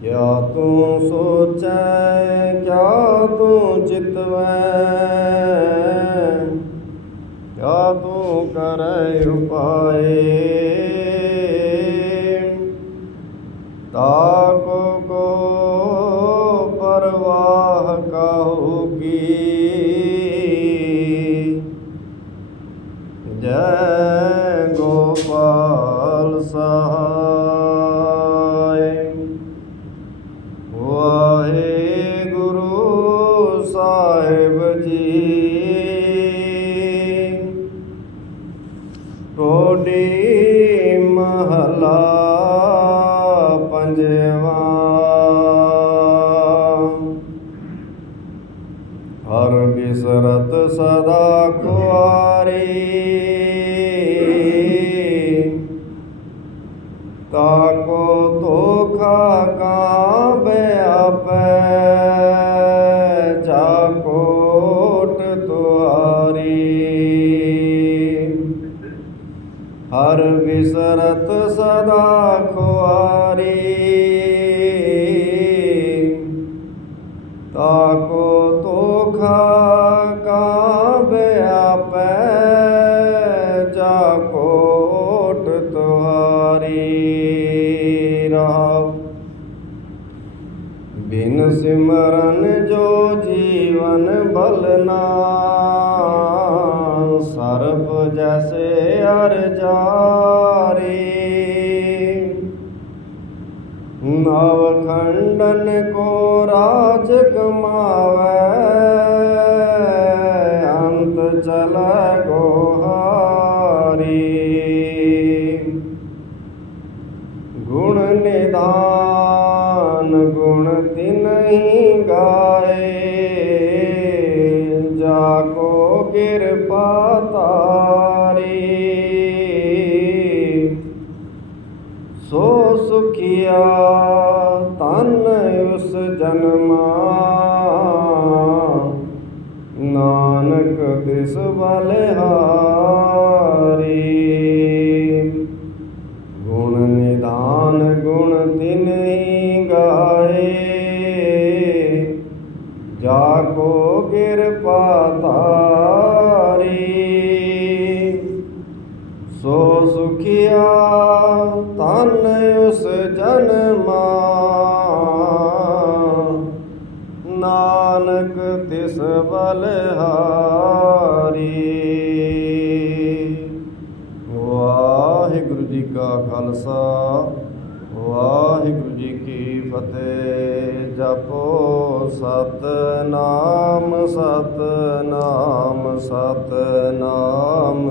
ਕਿਆ ਤੂੰ ਸੋਚੈ, ਕਿਆ ਤੂੰ ਚਿਤਵੈ? ਕਿਆ ਤੂੰ ਕਰੈ ਉਪਾਏ? ਤਾਕੋ ਕੋ ਪਰਵਾਹ ਕਾਹੂ ਜੈ ਗੋਪਾਲ ਸਾ ਵਾਹਿਗੁਰੂ ਸਾਹਿਬ ਜੀ। ਟੋਡੀ ਮਹਲਾ ਪੰਜਵਾ। ਹਰ ਬਿਸਰਤ ਸਦਾ ਕੁਆਰੀ। ਵਿਸਰਤ ਸਦਾ ਖੁਆਰੀ। ਤਾਕੋ ਤੋਖਾ ਕਾ ਬਿਆਪੈ ਜਾ ਕੋਟ ਤੁਹਾਰੀ ਰਹਾਉ ਬਿਨ ਸਿਮਰਨ ਜੋ ਜੀਵਨ ਬਲਨਾ ਸਰਬ ਜੈਸੇ ਅਰ ਜਾ। ਨਵ ਖੰਡਨ ਕੋ ਰਾਜ ਕਮਾਵੇ, ਅੰਤ ਚਲੈ ਗੋਹਾਰੀ ਗੁਣ ਨਿਦਾਨ, ਗੁਣ ਤਿਨਹੀ ਗਾਏ, ਜਾ ਕੋ ਕਿਰਪਾ ਤਾਰੀ। ਸੁਖੀਆ ਤਨ ਉਸ ਜਨਮਾ। ਨਾਨਕ ਤਿਸ ਬਲਿਹਾਰੀ। ਗੁਣ ਨਿਦਾਨ ਗੁਣ ਤਿਨਹੀ ਗਾਏ। ਜਾ ਕੋ ਕਿਰਪਾ ਤਾਰੀ ਬਲਿਹਾਰੀ ਵਾਹਿਗੁਰੂ ਜੀ ਕਾ ਖਾਲਸਾ ਵਾਹਿਗੁਰੂ ਜੀ ਕੀ ਫਤਿਹ। ਜਪੋ ਸਤਨਾਮ ਸਤਨਾਮ ਸਤਨਾਮ।